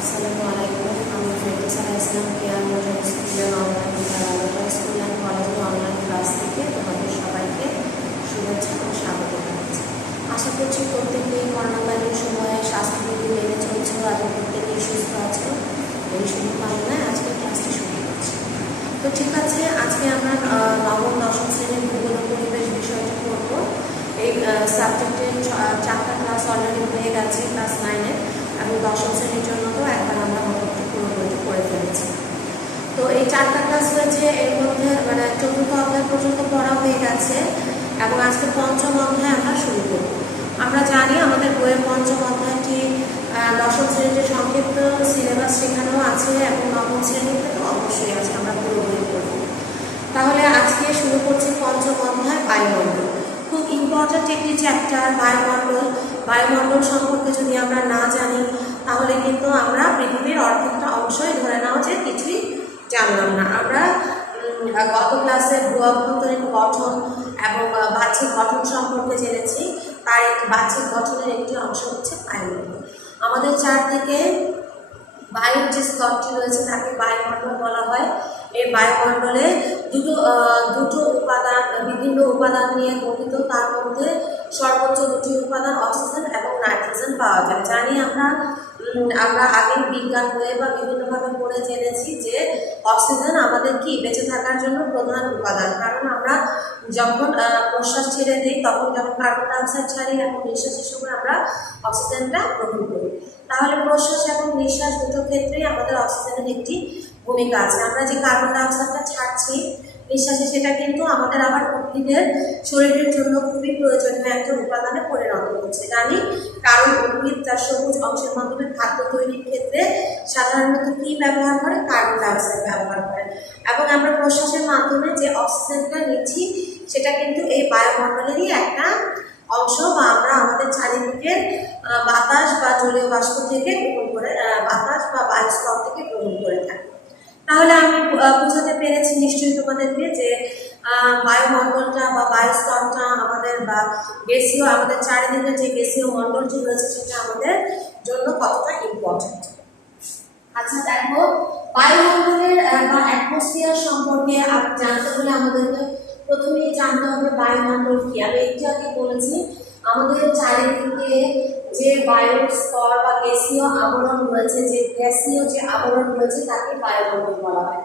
আসসালামু আলাইকুম। আমি ফেরদৌসা ইসলাম কেয়ার মডেল স্কুলের স্কুল অ্যান্ড কলেজের অনলাইন ক্লাস থেকে তোমাদের সবাইকে শুভেচ্ছা ও স্বাগত জানাচ্ছি। আশা করছি প্রত্যেকেই করোনাকালীন সময়ে স্বাস্থ্যবিধি মেনে চলছে এবং প্রত্যেকেই সুস্থ আছে। এই শুভ কামনায় আজকে ক্লাসটি শুরু করছি। তো ঠিক আছে, আজকে আমরা নবম দশম শ্রেণীর ভূগোল ও পরিবেশ বিষয়টি পড়ব। এই সাবজেক্টের 4টা ক্লাস অলরেডি হয়ে গেছে ক্লাস 9-এ, এবং দশম শ্রেণীর জন্য তো একবার আমরা মোটামুটি পুরো বইটি করে ফেলেছি। তো এই 4টা ক্লাস হয়েছে, এর মধ্যে মানে 4র্থ অধ্যায় পর্যন্ত পড়া হয়ে গেছে এবং আজকে 5ম অধ্যায় আমরা শুরু করব। আমরা জানি আমাদের বইয়ের 5ম অধ্যায়টি দশম শ্রেণীতে সংক্ষিপ্ত সিলেবাস শেখানো আছে এবং নবম শ্রেণীতে তো অবশ্যই আছে, আমরা পুরো বই পড়ব। তাহলে আজকে শুরু করছি 5ম অধ্যায় বায়ুমণ্ডল। খুব ইম্পর্ট্যান্ট একটি চ্যাপ্টার বায়ুমণ্ডল। বায়ুমণ্ডল সম্পর্কে যদি আমরা না জানি তাহলে কিন্তু আমরা পৃথিবীর অর্ধেকটা অংশই ধরে নাও যে কিছুই জানলাম না। আমরা গত ক্লাসে ভূ অভ্যন্তরীণ গঠন এবং বাহ্যিক গঠন সম্পর্কে জেনেছি। তার একটি বাহ্যিক গঠনের একটি অংশ হচ্ছে বায়ুমণ্ডল। আমাদের চারদিকে বায়ুর যে স্তরটি রয়েছে তাকে বায়ুমণ্ডল বলা হয়। এই বায়ুমণ্ডলে দুটো উপাদান, বিভিন্ন উপাদান নিয়ে গঠিত। তার মধ্যে সর্বোচ্চ দুটি উপাদান অক্সিজেন এবং নাইট্রোজেন পাওয়া যায়। জানি আমরা আগের বিজ্ঞান বইয়ে বা বিভিন্নভাবে পড়ে জেনেছি যে অক্সিজেন আমাদের কি বেঁচে থাকার জন্য প্রধান উপাদান। কারণ আমরা যখন প্রশ্বাস ছেড়ে দিই তখন যখন কার্বন ডাইঅক্সাইড ছাড়ি এবং নিঃশ্বাসের সময় আমরা অক্সিজেনটা গ্রহণ করি। তাহলে প্রশ্বাস এবং নিঃশ্বাস দুটো ক্ষেত্রেই আমাদের অক্সিজেনের একটি ভূমিকা আছে। আমরা যে কার্বন ডাইঅক্সাইডটা ছাড়ছি নিঃশ্বাসে, সেটা কিন্তু আমাদের আবার উদ্ভিদের শরীরের জন্য খুবই প্রয়োজনীয় একটা উপাদানে পরিণত হচ্ছে। জানি, কারণ উদ্ভিদ তার সবুজ অংশের মাধ্যমে খাদ্য তৈরির ক্ষেত্রে সাধারণত কী ব্যবহার করে? কার্বন ডাইঅক্সাইড ব্যবহার করে। এবং আমরা প্রশ্বাসের মাধ্যমে যে অক্সিজেনটা নিচ্ছি সেটা কিন্তু এই বায়ুমণ্ডলেরই একটা অংশ, বা আমরা আমাদের চারিদিকের বাতাস বা জলীয় বাষ্প থেকে গ্রহণ করে, বাতাস বা বায়ুস্তর থেকে গ্রহণ করে থাকি। তাহলে আমি বোঝাতে পেরেছি নিশ্চয়ই তোমাদেরকে যে বায়ুমণ্ডলটা বা বায়ুস্তরটা আমাদের বা গ্যাসীয়, আমাদের চারিদিকের যে গ্যাসীয় মণ্ডলটি রয়েছে সেটা আমাদের জন্য কতটা ইম্পর্টেন্ট। আচ্ছা দেখো, বায়ুমণ্ডলের বা অ্যাটমসফিয়ার সম্পর্কে জানতে হলে আমাদেরকে প্রথমেই জানতে হবে বায়ুমণ্ডল কি। আমি একটু আগে বলেছি আমাদের চারিদিকে যে বায়ুর স্তর বা গ্যাসীয় আবরণ রয়েছে, যে গ্যাসীয় যে আবরণ রয়েছে তাকে বায়ুমণ্ডল বলা হয়।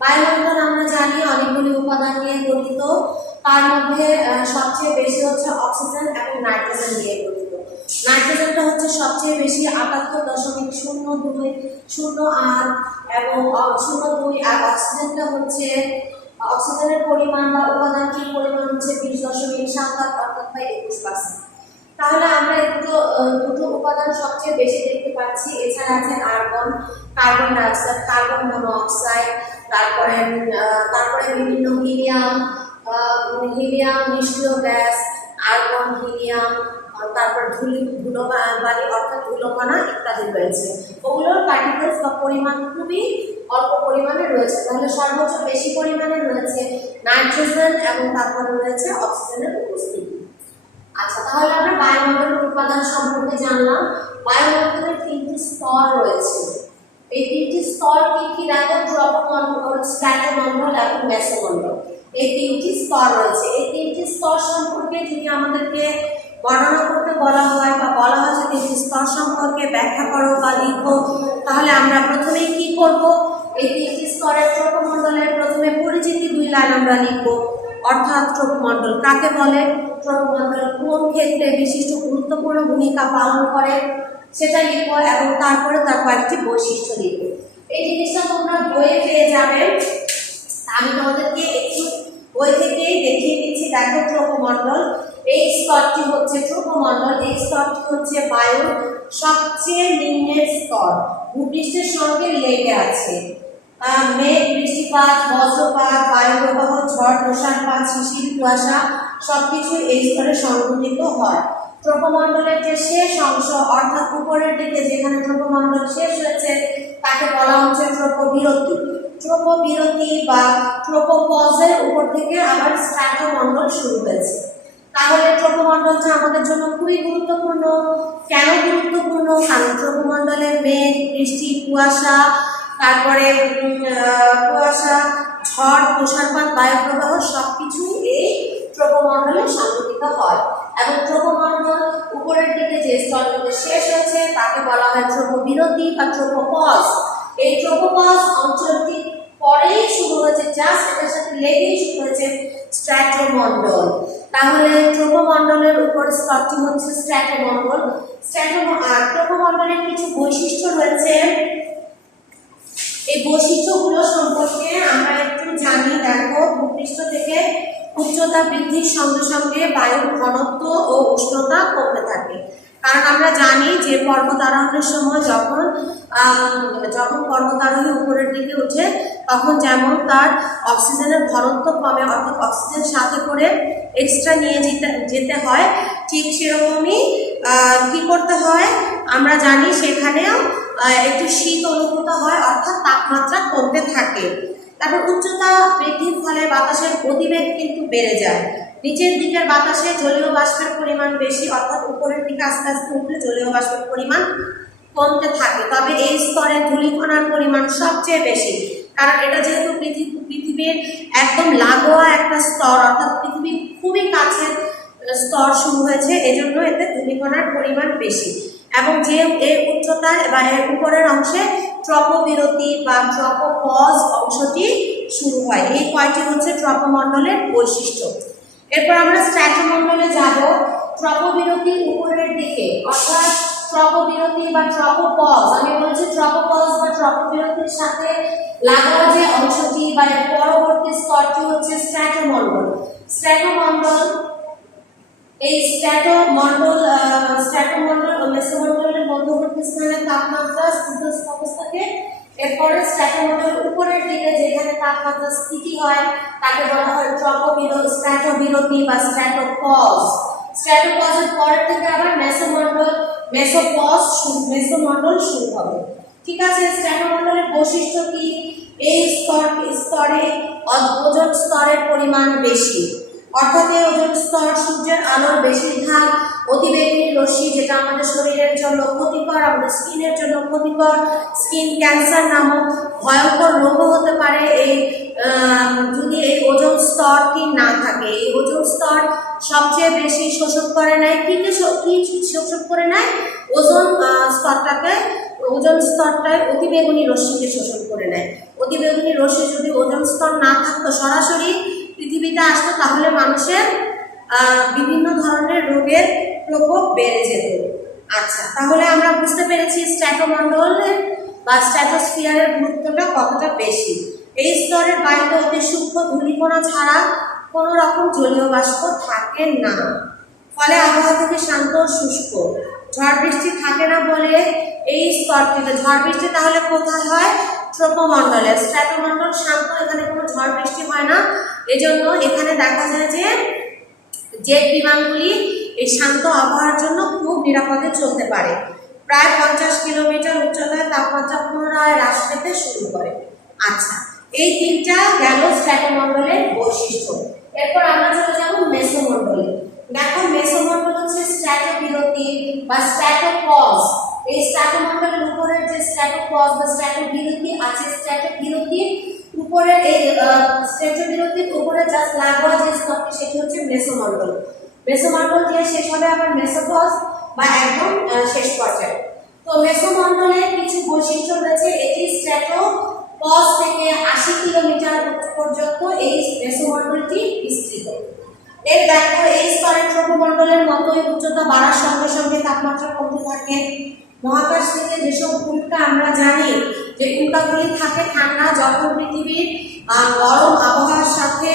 বায়ুমণ্ডল আমরা জানি অনেকগুলি উপাদান নিয়ে গঠিত। তার মধ্যে সবচেয়ে বেশি হচ্ছে অক্সিজেন এবং নাইট্রোজেন নিয়ে গঠিত। নাইট্রোজেনটা হচ্ছে সবচেয়ে বেশি 78.028 এবং 0.2, আর অক্সিজেনটা হচ্ছে অক্সিজেনের পরিমাণ বা উপাদানটির পরিমাণ হচ্ছে 20.77 অর্থাৎ 21%। তাহলে আমরা দুটো উপাদান সবচেয়ে বেশি দেখতে পাচ্ছি। এছাড়া আছে argon, carbon dioxide, carbon monoxide, তারপরে বিভিন্ন হিলিয়াম, নিষ্ক্রিয় গ্যাস, আর্গন, হিলিয়াম, তারপর ধুলোবালি অর্থাৎ ধুলোকণা ইত্যাদি রয়েছে। ওগুলোর পার্টিকেলস বা পরিমাণ খুবই অল্প পরিমাণে রয়েছে। তাহলে সর্বোচ্চ বেশি পরিমাণে রয়েছে নাইট্রোজেন এবং তারপরে রয়েছে অক্সিজেনের উপস্থিতি। আচ্ছা, তাহলে আমরা বায়ুমণ্ডলের উপাদান সম্পর্কে জানলাম। বায়ুমণ্ডলের 3টি স্তর রয়েছে। এই 3টি স্তর কি দেখো? ট্রপোমণ্ডল, স্ট্র্যাটোমণ্ডল এবং মেসোমণ্ডল। এই 3টি স্তর রয়েছে। এই 3টি স্তর সম্পর্কে যদি আমাদেরকে বর্ণনা করতে বলা হয় বা বলা হয় যে 3টি স্তর সম্পর্কে ব্যাখ্যা করো বা লিখো, তাহলে আমরা প্রথমেই কি করব? এই 3টি স্তরের ট্রপোমণ্ডলের প্রথমে পরিচিতি 2 লাইন আমরা লিখব। অর্থাৎ ট্রপোমণ্ডল কাকে বলে, ট্রপোমণ্ডল কোন ক্ষেত্রে বিশিষ্ট গুরুত্বপূর্ণ ভূমিকা পালন করে সেটা লিখব, এবং তারপরে তার কয়েকটি বৈশিষ্ট্য লিখব। এই জিনিসটা তোমরা বইয়ে পেয়ে যাবে। আমি তোমাদেরকে একটু বই থেকেই দেখিয়ে দিচ্ছি। দেখো, ট্রপোমণ্ডল, এই স্তরটি হচ্ছে ট্রপোমণ্ডল। এই স্তরটি হচ্ছে বায়ুর সবচেয়ে নিম্নের স্তর, ভূপৃষ্ঠের সঙ্গে লেগে আছে। মেঘ, বৃষ্টিপাত, বজ্রপাত, বায়ু প্রবাহ, ঝড়, তুষারপাত, শিশির, কুয়াশা সবকিছু এই স্তরে সংঘটিত হয়। ট্রপোমণ্ডলের যে শেষ অংশ অর্থাৎ উপরের দিকে যেখানে ট্রপোমণ্ডল শেষ হয়েছে তাকে বলা হচ্ছে ট্রপোবিরতি। ট্রপোবিরতি বা ট্রপোপজের উপর থেকে আবার স্ট্র্যাটোমণ্ডল শুরু হয়েছে। তাহলে ট্রপোমণ্ডলটা আমাদের জন্য খুবই গুরুত্বপূর্ণ। কেন গুরুত্বপূর্ণ? কারণ ট্রপোমণ্ডলে মেঘ, বৃষ্টি, কুয়াশা, তারপরে কুয়াশা, ঝড়, তুষারপাত, বায়ুপ্রবাহ সবকিছু এই ট্রপোমণ্ডলে সংঘটিত হয়। এবং ট্রপোমণ্ডল উপরের দিকে যে স্তরগুলো শেষ হচ্ছে তাকে বলা হয় ট্রপোবিরতি বা ট্রপোপজ। এই ট্রপোপজ অঞ্চলটি পরেই শুরু হয়েছে, জাস্ট এটার সাথে লেগেই শুরু হয়েছে স্ট্র্যাটোমণ্ডল। তাহলে ট্রপোমণ্ডলের উপর স্তরটি হচ্ছে স্ট্র্যাটোমণ্ডল। ট্রপোমণ্ডলের কিছু বৈশিষ্ট্য রয়েছে, এই বৈশিষ্ট্যগুলো সম্পর্কে আমরা একটু জানি। দেখো, ভূপৃষ্ঠ থেকে উচ্চতা বৃদ্ধির সঙ্গে সঙ্গে বায়ুর ঘনত্ব ও উষ্ণতা কমতে থাকে। কারণ আমরা জানি যে পর্বতারোহণের সময় যখন পর্বতারোহী উপরের দিকে ওঠে তখন যেমন তার অক্সিজেনের ঘনত্ব কমে, অর্থাৎ অক্সিজেন সাথে করে এক্সট্রা নিয়ে যেতে হয়, ঠিক সেরকমই কি করতে হয় আমরা জানি, সেখানেও একটু শীত অনুভূত হয়, অর্থাৎ তাপমাত্রা কমতে থাকে। তারপর উচ্চতা বৃদ্ধির ফলে বাতাসের গতিবেগ কিন্তু বেড়ে যায়। নিচের দিকের বাতাসে জলীয় বাষ্পের পরিমাণ বেশি, অর্থাৎ উপরের দিকে আস্তে আস্তে উঠলে জলীয় বাষ্পের পরিমাণ কমতে থাকে। তবে এই স্তরে ধূলিকণার পরিমাণ সবচেয়ে বেশি, কারণ এটা যেহেতু পৃথিবীর একদম লাগোয়া একটা স্তর, অর্থাৎ পৃথিবীর খুবই কাছের স্তর শুরু হয়েছে, এজন্য এতে ধূলিকণার পরিমাণ বেশি। এবং যে এর উচ্চতার বা এর উপরের অংশে ট্রপোবিরতি বা ট্রপোপজ অংশটি শুরু হয়। এই কয়টি হচ্ছে ট্রপোমণ্ডলের বৈশিষ্ট্য। এরপর আমরা স্ট্র্যাটোমণ্ডলে যাব। ট্রপোবিরতির উপরের দিকে, অর্থাৎ ট্রপোবিরতি বা ট্রপোপজ, আমি বলছি ট্রপোপজ বা ট্রপোবিরতির সাথে লাগোয়া যে অংশটি বা এর পরবর্তী স্তরটি হচ্ছে স্ট্র্যাটোমণ্ডল। এই স্ট্র্যাটোমণ্ডল ও মেসোমণ্ডলের মধ্যবর্তী স্থানে তাপমাত্রা স্থিতিস্থাপক থাকে। এরপরে স্ট্র্যাটোমণ্ডলের উপরের দিকে যেখানে তাপমাত্রা স্থিতি হয় তাকে বলা হয় স্ট্র্যাটোবিরতি বা স্ট্র্যাটোপজ। স্ট্র্যাটোপজের পরের থেকে আবার মেসোমণ্ডল শুরু হবে। ঠিক আছে, স্ট্র্যাটোমণ্ডলের বৈশিষ্ট্য কি? এই স্তরে ওজোন স্তরের পরিমাণ বেশি, অর্থাৎ এই ওজোন স্তর সূর্যের আলোর বেশিরভাগ অতিবেগুনি রশ্মি, যেটা আমাদের শরীরের জন্য ক্ষতিকর, আমাদের স্কিনের জন্য ক্ষতিকর, স্কিন ক্যান্সার নামক ভয়ঙ্কর রোগও হতে পারে এই যদি এই ওজোন স্তরটি না থাকে। এই ওজোন স্তর সবচেয়ে বেশি শোষণ করে নেয় কি শোষণ করে নেয়? ওজোন স্তরটায় অতিবেগুনি রশ্মিকে শোষণ করে নেয়। অতিবেগুনি রশ্মি যদি ওজোন স্তর না থাকতো, সরাসরি পৃথিবীতে আসতো, তাহলে মানুষের বিভিন্ন ধরনের রোগের প্রকোপ বেড়ে যেত। আচ্ছা, তাহলে আমরা বুঝতে পেরেছি স্ট্র্যাটোমণ্ডলের বা স্ট্র্যাটোস্ফিয়ারের গুরুত্বটা কতটা বেশি। এই স্তরের বায়ুতে অতি সূক্ষ্ম ধূলিকণা ছাড়া কোনো রকম জলীয় বাষ্প থাকে না, ফলে আবহাওয়া থেকে শান্ত ও শুষ্ক। ঝড় বৃষ্টি থাকে না বলে এই স্তরটিতে, ঝড় বৃষ্টি তাহলে কোথায় হয়? ট্রপোমণ্ডলে। স্ট্র্যাটোমণ্ডল শান্ত, এখানে কোনো ঝড় বৃষ্টি হয় না, এজন্য এখানে দেখা যায় যে জেট বিমানগুলি এই শান্ত আবহাওয়ার জন্য খুব নিরাপদে চলতে পারে। প্রায় 50 কিলোমিটার উচ্চতায় তাপমাত্রা পুনরায় হ্রাস পেতে শুরু করে। আচ্ছা, এই তিনটা গেল স্ট্র্যাটোমণ্ডলের বৈশিষ্ট্য। এরপর আমরা চলে যাব মেসোমণ্ডলে। দেখো, মেসোমণ্ডল হচ্ছে স্ট্র্যাটোবিরতি বা স্ট্র্যাটোপজ। এই স্ট্র্যাটোমণ্ডলের উপরের যে স্ট্র্যাটোপজ বা স্ট্র্যাটোবিরতি আছে, স্ট্র্যাটোবিরতির উপরের এই স্ট্র্যাটোবিরতির উপরে জাস্ট লাগোয়া যে স্তরটি সেটি হচ্ছে মেসোমণ্ডল। মেসোমণ্ডল দিয়ে শেষ হবে আবার মেসোপজ বা একদম শেষ পর্যায়ে। তো মেসোমণ্ডলের কিছু বৈশিষ্ট্য রয়েছে। এটি স্ট্র্যাটোপজ থেকে 80 কিলোমিটার পর্যন্ত এই মেসোমণ্ডলটি বিস্তৃত। এর দেখো, এই স্তরের ট্রপোমণ্ডলের মতোই উচ্চতা বাড়ার সঙ্গে সঙ্গে তাপমাত্রা কমতে থাকে। মহাকাশ থেকে যেসব উল্কা আমরা জানি যে উল্কাগুলি থাকে ঠান্ডা, যখন পৃথিবীর গরম আবহাওয়ার সাথে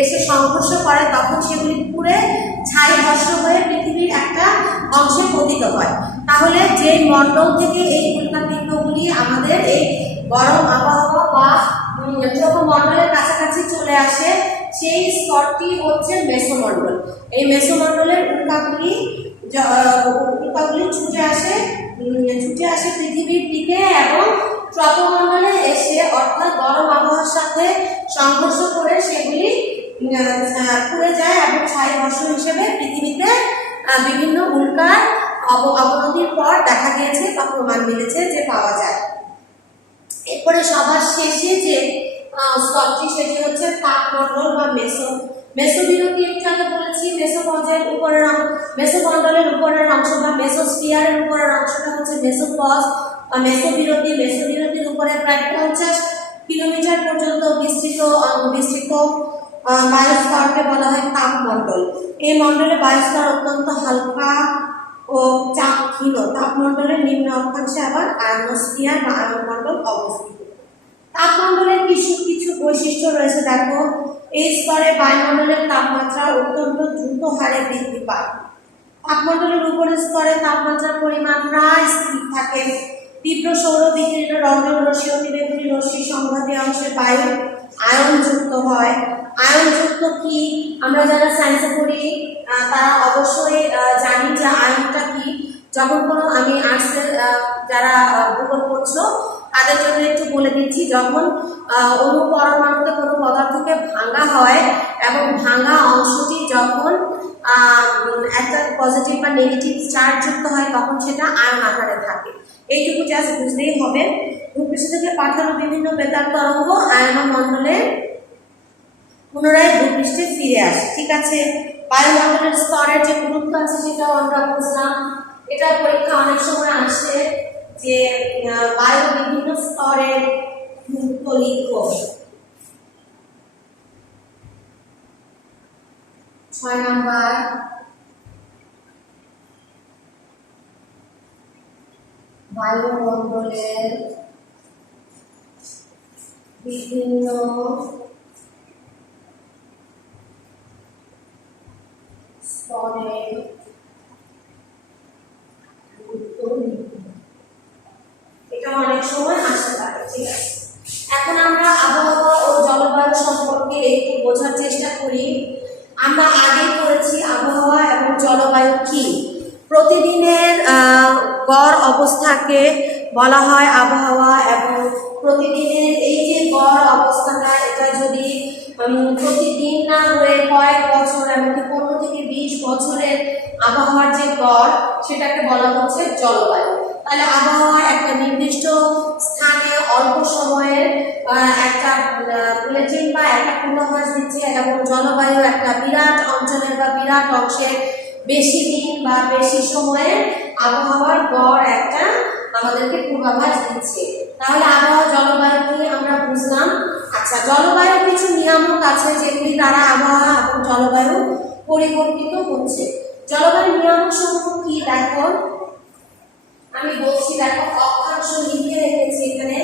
এসে সংঘর্ষ করে তখন সেগুলি পুড়ে ছাই ভস্ম হয়ে পৃথিবীর একটা অংশে পতিত হয়। তাহলে যে মণ্ডল থেকে এই উল্কাপিণ্ডগুলি আমাদের এই গরম আবহাওয়া বা ট্রপোমণ্ডলের কাছাকাছি চলে আসে, সেই স্তরটি হচ্ছে মেসোমণ্ডল। এই মেসোমণ্ডলের উল্কাগুলি ছুটে আসে পৃথিবীর দিকে এবং ট্রপোমণ্ডলে এসে, অর্থাৎ গরম আবহাওয়ার সাথে সংঘর্ষ করে সেগুলি পুড়ে যায় এবং ছাই বর্ষণ হিসেবে পৃথিবীতে বিভিন্ন উল্কার অবনতির পর দেখা গিয়েছে বা প্রমাণ মিলেছে যে পাওয়া যায়। এরপরে সবার শেষে যে স্তরটি সেটি হচ্ছে তাপমণ্ডল বা মেসোবিরতি একটু আগে বলেছি। মেসোপজের উপরের মেসোমণ্ডলের উপরের অংশ বা মেসোস্ফিয়ারের উপরের অংশটা হচ্ছে মেসোপজ বা মেসোবিরতির উপরে প্রায় 50 কিলোমিটার পর্যন্ত বিস্তৃত বায়ুস্তরকে বলা হয় তাপমণ্ডল। এই মণ্ডলে বায়ুস্তর অত্যন্ত হালকা ও চাপহীন। তাপমণ্ডলের নিম্ন অক্ষাংশে আবার আয়নোস্ফিয়ার বা আয়নমণ্ডল অবস্থিত। তাপমণ্ডলের কিছু বৈশিষ্ট্য রয়েছে। দেখো, এই স্তরে বায়ুমণ্ডলের তাপমাত্রা অত্যন্ত দ্রুত হারে বৃদ্ধি পায়। তাপমণ্ডলের উপরের স্তরে তাপমাত্রার পরিমাণ প্রায় স্থির থাকে। তীব্র সৌর বিকিরণ, রঞ্জন রশ্মি, অতিবেগুনি রশ্মি সংঘাতী অংশে বায়ু আয়নযুক্ত হয়। আয়নযুক্ত কি আমরা যারা সায়েন্সে পড়ি তারা অবশ্যই জানি যে আয়নটা কি। যখন কোনো আমি আর্টসের যারা ভূগোল পড়ছো তাদের জন্য একটু বলে দিচ্ছি, যখন অণু পরমাণুতে কোনো পদার্থকে ভাঙা হয় এবং ভাঙা অংশটি যখন একটা পজিটিভ বা নেগেটিভ চার্জ যুক্ত হয় তখন সেটা আয়ন আকারে থাকে। এইটুকু জাস্ট বুঝলেই হবে। ভূপৃষ্ঠ থেকে পাঠানো বিভিন্ন বেতার তরঙ্গ আয়নমণ্ডলে পুনরায় ভূপৃষ্ঠে ফিরে আসে। ঠিক আছে, বায়ুমণ্ডলের স্তরের যে গুরুত্ব আছে সেটাও আমরা বুঝলাম। এটা পরীক্ষা অনেক সময় আসে যে বায়ু বিভিন্ন স্তরের গুরুত্ব লিখো। 6 নাম্বার বায়ুমণ্ডলের বিভিন্ন স্তরের গুরুত্ব লিখো। এটা অনেক সময় আসতে পারে। ঠিক আছে, এখন আমরা আবহাওয়া ও জলবায়ু সম্পর্কে একটু বোঝার চেষ্টা করি। আমরা আগে পড়েছি আবহাওয়া এবং জলবায়ু কি। প্রতিদিনের গড় অবস্থাকে বলা হয় আবহাওয়া, এবং প্রতিদিনের এই যে গড় অবস্থাটা এটা যদি প্রতিদিন না হয়ে কয়েক বছর এমনকি 15 থেকে 20 বছরের আবহাওয়ার যে গড় সেটাকে বলা হচ্ছে জলবায়ু। তাহলে আবহাওয়া একটা নির্দিষ্ট স্থানে অল্প সময়ের একটা বুলেটিন বা একটা পূর্বাভাস দিচ্ছে, এবং জলবায়ু একটা বিরাট অঞ্চলের বা বিরাট অংশের বেশি দিন বা বেশি সময়ের আবহাওয়ার গড় একটা আমাদেরকে পূর্বাভাস দিচ্ছে। তাহলে আবহাওয়া জলবায়ু নিয়ে আমরা বুঝলাম। আচ্ছা, জলবায়ুর কিছু নিয়ামক আছে যেগুলি দ্বারা আবহাওয়া এবং জলবায়ু পরিবর্তিত হচ্ছে। জলবায়ুর নিয়ামক সমূহ কি দেখো, আমি বলছি। দেখো, অক্ষাংশ লিখে রেখেছি এখানে।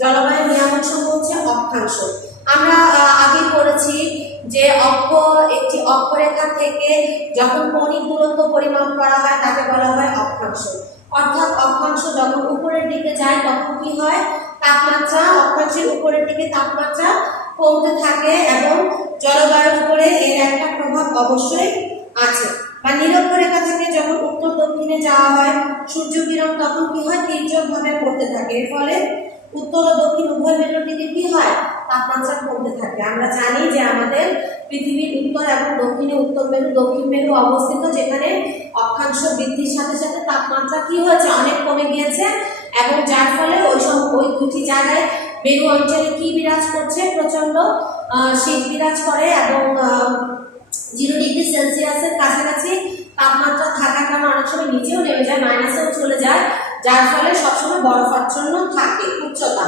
জলবায়ুর নিয়ামক সমূহ হচ্ছে অক্ষাংশ। আমরা আগে পড়েছি যে একটি অক্ষরেখা থেকে যখন কৌণিক দূরত্ব পরিমাপ করা হয় তাকে বলা হয় অক্ষাংশ। অর্থাৎ অক্ষাংশ যখন উপরের দিকে যায় তখন কি হয়, তাপমাত্রা অক্ষাংশের উপরের দিকে তাপমাত্রা কমতে থাকে, এবং জলবায়ুর উপরে এর একটা প্রভাব অবশ্যই আছে। বা নিরক্ষরেখা থেকে যখন উত্তর দক্ষিণে যাওয়া হয় সূর্য কিরণ তখন কি হয়, তীর্যকভাবে পড়তে থাকে। এর ফলে উত্তর ও দক্ষিণ উভয় মেরুর দিকে কি হয়, তাপমাত্রা কমতে থাকে। আমরা জানি যে আমাদের পৃথিবীর উত্তর এবং দক্ষিণে উত্তর মেরু দক্ষিণ মেরু অবস্থিত, যেখানে অক্ষাংশ বৃদ্ধির সাথে সাথে তাপমাত্রা কি হয়েছে, অনেক কমে গিয়েছে, এবং যার ফলে ওই দুটি জায়গায় মেরু অঞ্চলে কি বিরাজ করছে, প্রচন্ড শীত বিরাজ করে, এবং 0 ডিগ্রি সেলসিয়াসের কাছাকাছি তাপমাত্রা থাকার কারণে অনেক সময় নিচেও নেমে যায়, মাইনাসেও চলে যায়, যার ফলে সবসময় বরফাচ্ছন্ন থাকে উচ্চতা।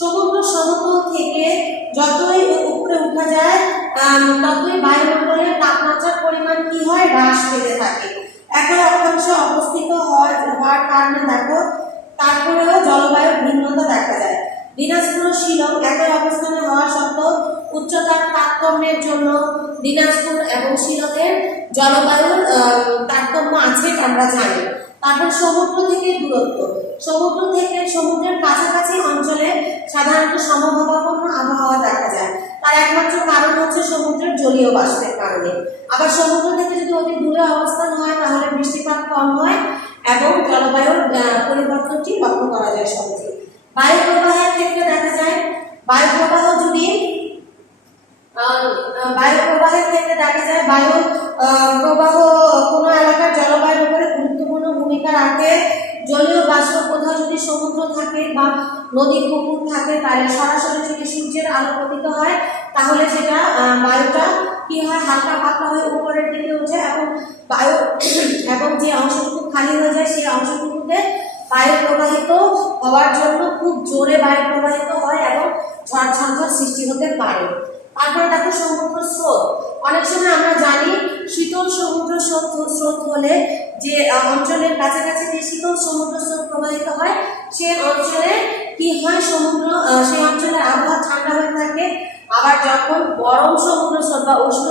সমুদ্র সমতল থেকে যতই উপরে উঠা যায় ততই বায়ুমণ্ডলের তাপমাত্রার পরিমাণ কি হয়, হ্রাস পেতে থাকে। একই অক্ষাংশে অবস্থিত হওয়ার কারণে দেখো তারপরেও জলবায়ুর ভিন্নতা দেখা যায়। দিনাজপুর ও শিলং একই অবস্থানে হওয়া সত্ত্বেও উচ্চতার তারতম্যের জন্য দিনাজপুর এবং শিলংয়ের জলবায়ুর তারতম্য আছে আমরা জানি। তারপর সমুদ্র থেকে দূরত্ব, সমুদ্রের কাছাকাছি অঞ্চলে সাধারণত সমভাবাপন্ন আবহাওয়া দেখা যায়। তার একমাত্র কারণ হচ্ছে সমুদ্রের জলীয় বাষ্পের কারণে। আবার সমুদ্র থেকে যদি অতি দূরে অবস্থান হয় তাহলে বৃষ্টিপাত কম হয় এবং জলবায়ুর পরিবর্তনটি লক্ষ্য করা যায় সহজে। বায়ু প্রবাহের ক্ষেত্রে দেখা যায় বায়ু প্রবাহ থাকে বা নদী পুকুর থাকে, তাহলে সরাসরি যদি সূর্যের আলো পতিত হয় তাহলে সেটা বায়ুটা কি হয়, হালকা পাতলা হয়ে উপরের দিকে ওঠে এবং বায়ু এবং যে অংশটুকু খালি হয়ে যায় সেই অংশটুকুতে বায়ু প্রবাহিত হওয়ার জন্য খুব জোরে বায়ু প্রবাহিত হয় এবং ঝড় ঝঞ্ঝার সৃষ্টি হতে পারে। তারপরে দেখো সমুদ্র স্রোত। অনেক সময় আমরা জানি শীতল সমুদ্র স্রোত হলে যে অঞ্চলের কাছাকাছি যে শীতল সমুদ্র স্রোত প্রবাহিত হয় সেই অঞ্চলে কি হয়, সেই অঞ্চলের আবহাওয়া ঠান্ডা হয়ে থাকে। আবার যখন গরম সমুদ্র স্রোত বা উষ্ণ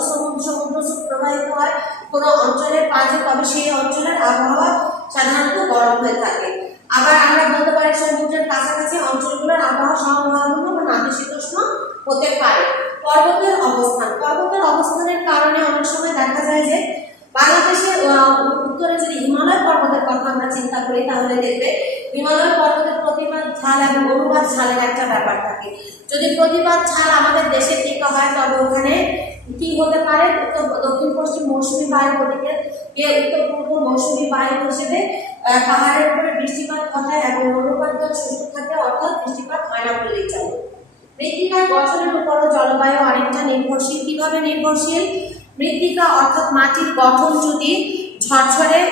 সমুদ্র স্রোত প্রবাহিত হয় কোনো অঞ্চলের পাশে, তবে সেই অঞ্চলের আবহাওয়া সাধারণত গরম হয়ে থাকে। আবার আমরা বলতে পারি সমুদ্রের কাছাকাছি অঞ্চলগুলোর আবহাওয়া সমভাবাপন্ন বা নাতিশীতোষ্ণ হতে পারে। পর্বতের অবস্থানের কারণে অনেক সময় দেখা যায় যে বাংলাদেশের উত্তরে যদি হিমালয় পর্বতের কথা আমরা চিন্তা করি তাহলে দেখবে হিমালয় পর্বতের প্রতিপাত ঢাল এবং অনুপাত ঢালের একটা ব্যাপার থাকে। যদি প্রতিপাত ঢাল আমাদের দেশের দিকে হয় তবে ওখানে কি হতে পারে, দক্ষিণ পশ্চিম মৌসুমী বায়ু ওদিকে উত্তর পূর্ব মৌসুমী বায়ু হিসেবে পাহাড়ের উপরে বৃষ্টিপাত ঘটায় এবং অনুপাত শুষ্ক থাকে, অর্থাৎ বৃষ্টিপাত হয় না বললেই চলে। মৃত্তিকার গঠনের উপরও জলবায়ু অনেকটা নির্ভরশীল। কিভাবে নির্ভরশীল? মৃত্তিকা অর্থাৎ মাটির গঠন যদি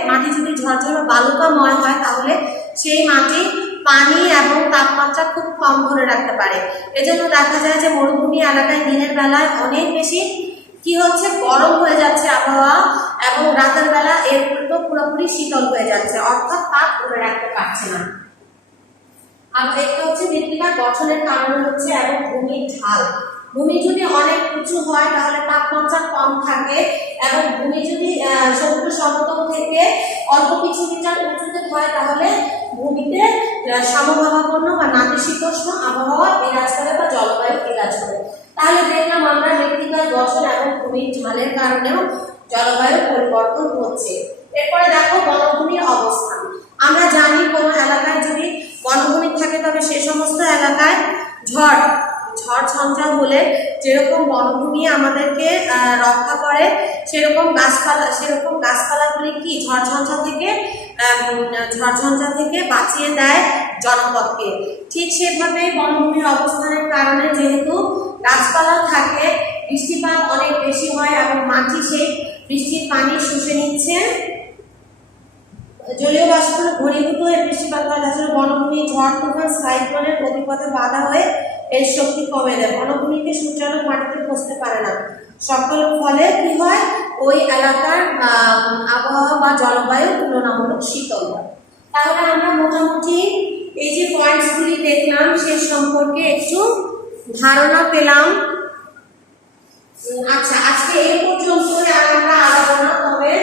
মাটি যদি ঝরঝরে বালুকাময় হয় তাহলে সেই মাটি পানি এবং তাপমাত্রা খুব কম ধরে রাখতে পারে। এজন্য দেখা যায় যে মরুভূমি এলাকায় দিনের বেলায় অনেক বেশি কি হচ্ছে, গরম হয়ে যাচ্ছে আবহাওয়া এবং রাতের বেলা এর উল্টো পুরোপুরি শীতল হয়ে যাচ্ছে, অর্থাৎ তাপ ধরে রাখতে পারছে না। আর এটা হচ্ছে মৃত্তিকার গঠনের কারণ হচ্ছে এবং ভূমির ঢাল। ভূমি যদি অনেক উঁচু হয় তাহলে তাপমাত্রা কম থাকে এবং ভূমি যদি সমুদ্র সমতল থেকে অল্প কিছু মিটার উঁচুতে হয় তাহলে ভূমিতে সমভাবাপন্ন বা নাতিশীতোষ্ণ আবহাওয়া বিরাজ করে বা জলবায়ু বিরাজ করে। তাহলে দেখলাম আমরা মৃত্তিকার গঠন এবং ভূমির ঢালের কারণেও জলবায়ু পরিবর্তন হচ্ছে। এরপরে দেখো বনভূমির অবস্থান। আমরা জানি কোনো এলাকায় যদি বনভূমি থাকে তবে সে সমস্ত এলাকায় ঝড় ঝঞ্ঝা হলে যেরকম বনভূমি আমাদেরকে রক্ষা করে সেরকম গাছপালাগুলি কি ঝড় ঝঞ্ঝা থেকে বাঁচিয়ে দেয় জনপদকে। ঠিক সেভাবে বনভূমির অবস্থানের কারণে যেহেতু গাছপালা থাকে বৃষ্টিপাত অনেক বেশি হয় এবং মাটি সেই বৃষ্টির পানি শুষে নিচ্ছে, জলীয় বাষ্পগুলো ঘনীভূত হয়ে বৃষ্টিপাত হয়। তাছাড়া বনভূমি ঝড় তুফান সাইক্লোনের গতিপথে বাধা হয়ে এর শক্তি কমে দেয়। বনভূমিতে সূর্যালোক মাটিতে পৌঁছতে পারে না, সকল ফলে কি হয়, ওই এলাকার আবহাওয়া বা জলবায়ু তুলনামূলক শীতল হয়। তাহলে আমরা মোটামুটি এই যে পয়েন্টসগুলি দেখলাম সে সম্পর্কে একটু ধারণা পেলাম। আচ্ছা, আজকে এই পর্যন্তই, আর আমরা আলাদা না, তবে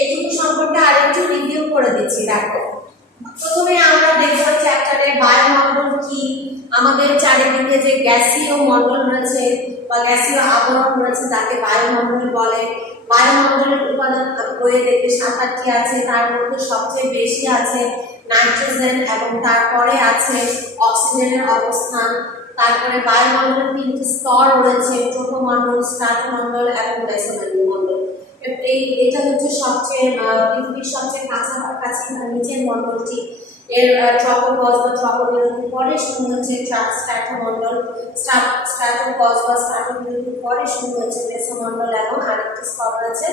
এইটুকু সম্পর্কে আরেকটু রিভিউ করে দিচ্ছি। দেখো, প্রথমে আমরা দেখব চ্যাপ্টারে বায়ুমণ্ডল কি, আমাদের চারিদিকে যে গ্যাসীয় মণ্ডল রয়েছে বা গ্যাসীয় আবরণ রয়েছে তাকে বায়ুমণ্ডল বলে। বায়ুমণ্ডলের উপাদান বইয়ে দেখবে 7-8টি আছে, তার মধ্যে সবচেয়ে বেশি আছে নাইট্রোজেন এবং তারপরে আছে অক্সিজেনের অবস্থান। তারপরে বায়ুমণ্ডলের 3টি স্তর রয়েছে, ট্রোপোমণ্ডল, স্ট্র্যাটোমণ্ডল এবং মেসোমণ্ডল। এটা হচ্ছে সবচেয়ে পৃথিবীর সবচেয়ে কাছাকাছি নিচের মণ্ডলটি। এর ট্রপোপজ বা ট্রপোবিরতির পরে শুরু হচ্ছে স্ট্র্যাটোমণ্ডল, স্ট্র্যাটোপজ বা স্ট্র্যাটোবিরতির পরে শুরু হচ্ছে মেসোমণ্ডল এবং আরেকটি স্তর রয়েছে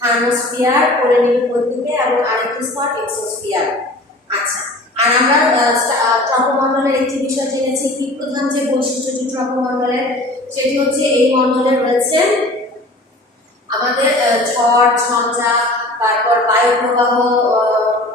থার্মোস্ফিয়ার পরিবেশ দিকে এবং আরেকটি স্তর এক্সোস্ফিয়ার। আচ্ছা, আর আমরা ট্রপোমণ্ডলের একটি বিষয় জেনেছি, কি প্রধান যে বৈশিষ্ট্যটি ট্রপোমণ্ডলের, সেটি হচ্ছে এই মণ্ডলে রয়েছে আমাদের ঝড় ঝঞ্ঝা, তারপর বায়ু প্রবাহ,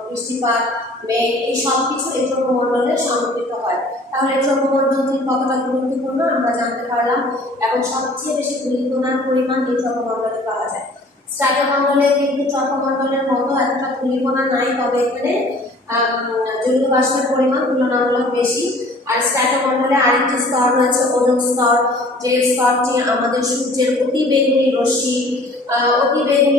বৃষ্টিপাত, মেঘ, এই সব কিছু এই ট্রপোমণ্ডলে সংঘটিত হয়। তাহলে ট্রপোমণ্ডলটি কতটা গুরুত্বপূর্ণ আমরা জানতে পারলাম এবং সবচেয়ে বেশি ধূলিকণার পরিমাণ এই ট্রপোমণ্ডলে পাওয়া যায়। স্ট্র্যাটোমণ্ডলে কিন্তু ট্রপোমণ্ডলের মতো এতটা ধূলিকণা নাই, তবে এখানে জলীয় বাষ্পের পরিমাণ তুলনামূলক বেশি। আর স্ট্র্যাটোমণ্ডলে আরেকটি স্তর রয়েছে ওজোন স্তর, যে স্তরটি আমাদের সূর্যের অতিবেগুনি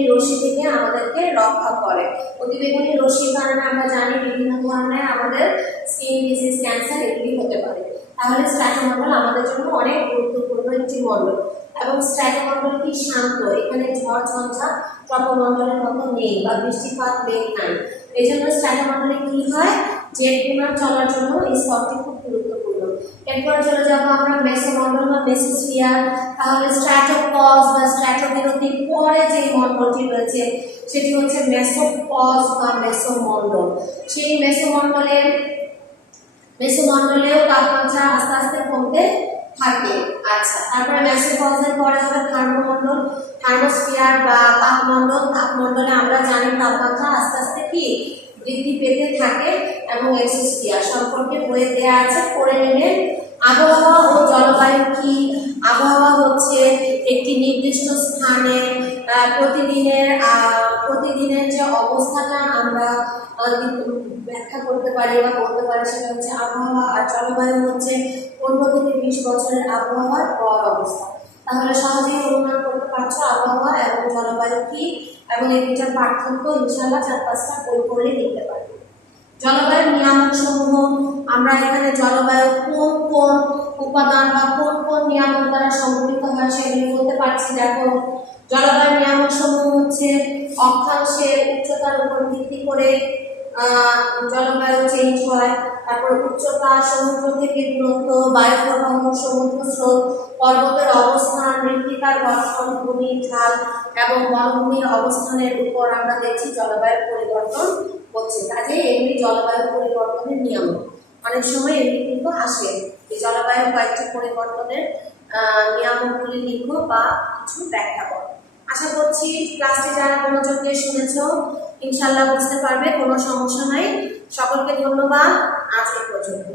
রশ্মি থেকে আমাদেরকে রক্ষা করে। অতিবেগুনি রশ্মির কারণে আমরা জানি বিভিন্ন ধরনের আমাদের স্কিন ডিজিজ, ক্যান্সার এগুলি হতে পারে। তাহলে স্ট্র্যাটোমণ্ডল আমাদের জন্য অনেক গুরুত্বপূর্ণ একটি মণ্ডল এবং স্ট্র্যাটোমণ্ডল কি শান্ত, এখানে ঝড় ঝঞ্ঝা ট্রপোমণ্ডলের মতো নেই বা বৃষ্টিপাত মেঘ নাই। এই জন্য স্ট্র্যাটোমণ্ডলে কি হয়, জেট চলার জন্য এই স্তরটি খুব গুরুত্বপূর্ণ। এরপরে চলে যাব আমরা মেসোমন্ডল বা মেসোস্ফিয়ার। তাহলে স্ট্র্যাটোপজ বা স্ট্র্যাটোবিরতির পরে যে মন্ডলটি রয়েছে সেটি হচ্ছে মেসোপজ বা মেসোমন্ডল। সেই মেসোমন্ডলেও তাপমাত্রা আস্তে আস্তে কমতে থাকে। আচ্ছা, তারপরে মেসোপজের পরে হবে থার্মোমন্ডল, থার্মোস্ফিয়ার বা তাপমন্ডল। তাপমন্ডলে আমরা জানি তাপমাত্রা আস্তে আস্তে কি বৃদ্ধি পেতে থাকে। এবং এক্সোস্ফিয়ার সম্পর্কে বইয়ে দেওয়া আছে, পড়ে নেবেন। আবহাওয়া ও জলবায়ু কি? আবহাওয়া হচ্ছে একটি নির্দিষ্ট স্থানে প্রতিদিনের যে অবস্থাটা আমরা ব্যাখ্যা করতে পারি বা বলতে পারি সেটা হচ্ছে আবহাওয়া। আর জলবায়ু হচ্ছে 15 থেকে 20 বছরের আবহাওয়ার গড় অবস্থা। তাহলে সহজেই অনুমান করতে পারছো আবহাওয়া এবং জলবায়ু কি, এবং এই দুটার পার্থক্য ইনশাআল্লাহ 4-5টা বই পড়লে লিখতে পারবে। জলবায়ুর নিয়ামক সমূহ, আমরা এখানে জলবায়ু কোন কোন উপাদান বা কোন কোন নিয়ামক দ্বারা সংঘটিত হয় সেগুলি বলতে পারছি। দেখো, জলবায়ুর নিয়ামক সমূহ হচ্ছে অক্ষাংশের উচ্চতার উপর ভিত্তি করে জলবায়ু চেঞ্জ হয়। তারপর উচ্চতা, সমুদ্র থেকে দূরত্ব, বায়ু প্রবাহ, সমুদ্র স্রোত, পর্বতের অবস্থান, মৃত্তিকার গঠন, ভূমির ঢাল এবং বনভূমির অবস্থানের উপর আমরা দেখছি জলবায়ু পরিবর্তন হচ্ছে। কাজে এগুলি জলবায়ু পরিবর্তনের নিয়ম। অনেক সময় এগুলি কিন্তু আসে। এই জলবায়ু কয়েকটি পরিবর্তনের নিয়ামকগুলি লিখো বা কিছু ব্যাখ্যা করো। আশা করছি ক্লাসটি যারা মনোযোগ দিয়ে শুনেছ ইনশাআল্লাহ বুঝতে পারবে, কোনো সমস্যা নাই। সকলকে ধন্যবাদ, আজ এই পর্যন্ত।